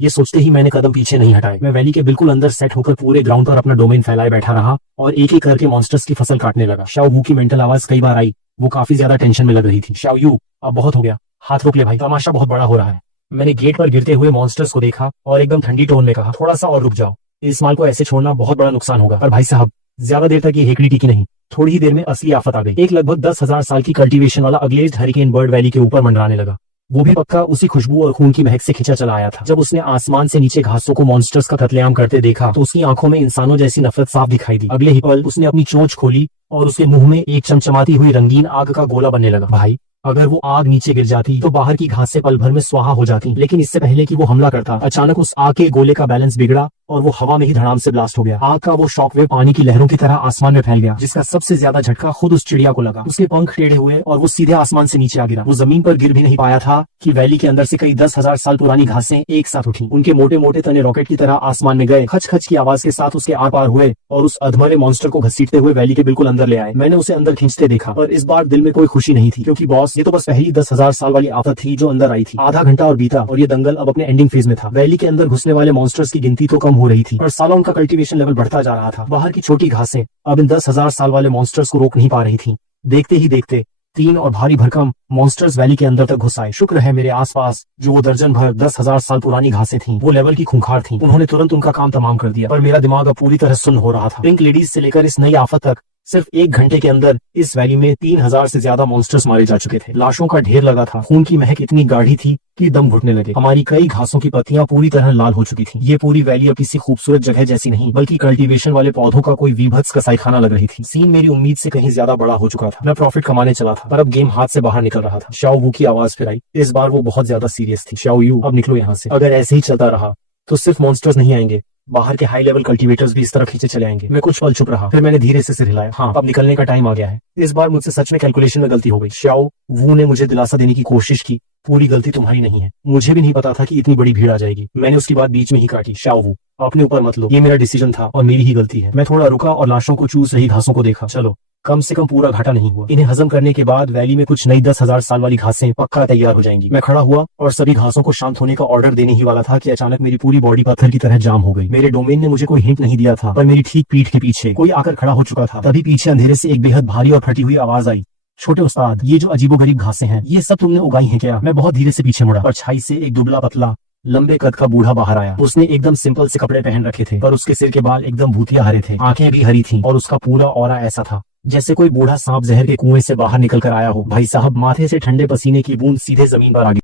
ये सोचते ही मैंने कदम पीछे नहीं हटाए। मैं वैली के बिल्कुल अंदर सेट होकर पूरे ग्राउंड पर अपना डोमेन फैलाए बैठा रहा और एक एक करके मॉन्स्टर्स की फसल काटने लगा। शाओ वू की मेंटल आवाज कई बार आई। वो काफी ज्यादा टेंशन में लग रही थी। शाओ यू, अब बहुत हो गया, हाथ रोक ले भाई, तमाशा बहुत बड़ा हो रहा है। मैंने गेट पर गिरते हुए मॉन्स्टर्स को देखा और एकदम ठंडी टोन में कहा, थोड़ा सा और रुक जाओ, इस माल को ऐसे छोड़ना बहुत बड़ा नुकसान होगा। पर भाई साहब, ज्यादा देर तक ये हेकड़ी टिकी नहीं। थोड़ी ही देर में असली आफत आ गई। एक लगभग 10,000 साल की कल्टीवेशन वाला अगलेज्ड हरिकेन बर्ड वैली के ऊपर मंडराने लगा। वो भी पक्का उसी खुशबू और खून की महक से खिंचा चला आया था। जब उसने आसमान से नीचे घासों को मॉन्स्टर्स का कत्लेआम करते देखा तो उसकी आंखों में इंसानों जैसी नफरत साफ दिखाई दी। अगले ही पल उसने अपनी चोंच खोली और उसके मुंह में एक चमचमाती हुई रंगीन आग का गोला बनने लगा। भाई, अगर वो आग नीचे गिर जाती तो बाहर की घासें पल भर में स्वाहा हो जाती। लेकिन इससे पहले कि वो हमला करता, अचानक उस आग के गोले का बैलेंस बिगड़ा और वो हवा में ही धड़ाम से ब्लास्ट हो गया। आग का वो शॉकवेव पानी की लहरों की तरह आसमान में फैल गया, जिसका सबसे ज्यादा झटका खुद उस चिड़िया को लगा। उसके पंख टेढ़े हुए और वो सीधे आसमान से नीचे आ गिरा। वो जमीन पर गिर भी नहीं पाया था कि वैली के अंदर से कई 10,000 साल पुरानी घासें एक साथ उठी। उनके मोटे मोटे तने रॉकेट की तरह आसमान में गए, खच खच की आवाज के साथ उसके आर पार हुए और उस अधमरे मॉन्स्टर को घसीटते हुए वैली के बिल्कुल अंदर ले आए। मैंने उसे अंदर खींचते देखा, पर इस बार दिल में कोई खुशी नहीं थी, क्योंकि बॉस, ये तो बस पहली 10,000 साल वाली आफत थी जो अंदर आई थी। आधा घंटा और बीता और ये दंगल अब अपने एंडिंग फेज में था। वैली के अंदर घुसने वाले मॉन्स्टर्स की गिनती तो कम हो रही थी, और सालों उनका कल्टीवेशन लेवल बढ़ता जा रहा था। बाहर की छोटी घासें अब इन 10,000 साल वाले मॉन्स्टर्स को रोक नहीं पा रही थी। देखते ही देखते 3 और भारी भरकम मॉन्स्टर्स वैली के अंदर तक घुस आए। शुक्र है मेरे आसपास जो वो दर्जन भर 10,000 साल पुरानी घासें थीं, वो लेवल की खूंखार थीं। उन्होंने तुरंत उनका काम तमाम कर दिया, पर मेरा दिमाग अब पूरी तरह सुन्न हो रहा था। पिंक लेडीज से लेकर इस नई आफत तक सिर्फ 1 घंटे के अंदर इस वैली में 3,000 से ज्यादा मॉन्स्टर्स मारे जा चुके थे। लाशों का ढेर लगा था। खून की महक इतनी गाढ़ी थी कि दम घुटने लगे। हमारी कई घासों की पत्तियां पूरी तरह लाल हो चुकी थी। ये पूरी वैली अब किसी खूबसूरत जगह जैसी नहीं, बल्कि कल्टीवेशन वाले पौधों का कोई वीभत्स कसाईखाना लग रही थी। सीन मेरी उम्मीद से कहीं ज्यादा बड़ा हो चुका था। मैं प्रॉफिट कमाने चला था, पर अब गेम हाथ से बाहर निकल रहा था। शाओ वू की आवाज फिर आई। इस बार वो बहुत ज्यादा सीरियस थी। शाओ यू, अब निकलो यहाँ से। अगर ऐसे ही चलता रहा तो सिर्फ मॉन्स्टर्स नहीं आएंगे, बाहर के हाई लेवल कल्टीवेटर्स भी इस तरह खींचे चले आएंगे। मैं कुछ पल चुप रहा, फिर मैंने धीरे से सिर हिलाया। हाँ, अब निकलने का टाइम आ गया है। इस बार मुझसे सच में कैलकुलेशन में गलती हो गई। शाओ वू ने मुझे दिलासा देने की कोशिश की। पूरी गलती तुम्हारी नहीं है। मुझे भी नहीं पता था कि इतनी बड़ी भीड़ आ जाएगी। मैंने उसकी बात बीच में ही काटी। शाओ वू, अपने ऊपर मत लो, ये मेरा डिसीजन था और मेरी ही गलती है। मैं थोड़ा रुका और लाशों को चूस रही घासों को देखा। चलो, कम से कम पूरा घाटा नहीं हुआ। इन्हें हजम करने के बाद वैली में कुछ नई 10,000 साल वाली घासें पक्का तैयार हो जाएंगी। मैं खड़ा हुआ और सभी घासों को शांत होने का ऑर्डर देने ही वाला था कि अचानक मेरी पूरी बॉडी पत्थर की तरह जाम हो गई। मेरे डोमेन ने मुझे कोई हिंट नहीं दिया था, पर मेरी ठीक पीठ के पीछे कोई आकर खड़ा हो चुका था। तभी पीछे अंधेरे से एक बेहद भारी और फटी हुई आवाज आई। छोटे उस्ताद, ये जो अजीबोगरीब घासें हैं, ये सब तुमने उगाई हैं क्या? मैं बहुत धीरे से पीछे मुड़ा। परछाई से एक दुबला पतला लंबे कद का बूढ़ा बाहर आया। उसने एकदम सिंपल से कपड़े पहन रखे थे, पर उसके सिर के बाल एकदम भूतिया हरे थे, आंखें भी हरी थीं और उसका पूरा ऑरा ऐसा था जैसे कोई बूढ़ा सांप जहर के कुएं से बाहर निकल कर आया हो। भाई साहब, माथे से ठंडे पसीने की बूंद सीधे जमीन पर आ गई।